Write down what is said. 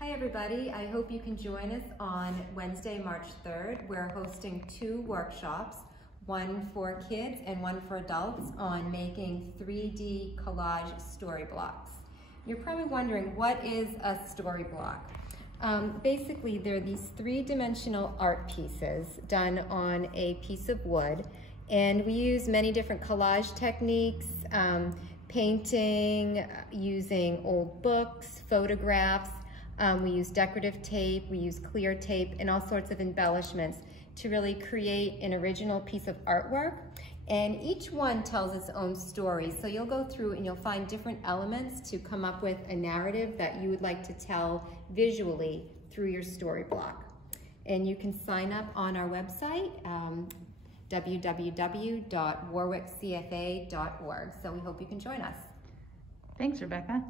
Hi everybody, I hope you can join us on Wednesday, March 3rd. We're hosting 2 workshops, one for kids and one for adults, on making 3D collage story blocks. You're probably wondering, what is a story block? Basically, they're these 3-dimensional art pieces done on a piece of wood, and we use many different collage techniques, painting, using old books, photographs. We use decorative tape, we use clear tape, and all sorts of embellishments to really create an original piece of artwork. And each one tells its own story. So you'll go through and you'll find different elements to come up with a narrative that you would like to tell visually through your story block. And you can sign up on our website, www.warwickcfa.org. So we hope you can join us. Thanks, Rebecca.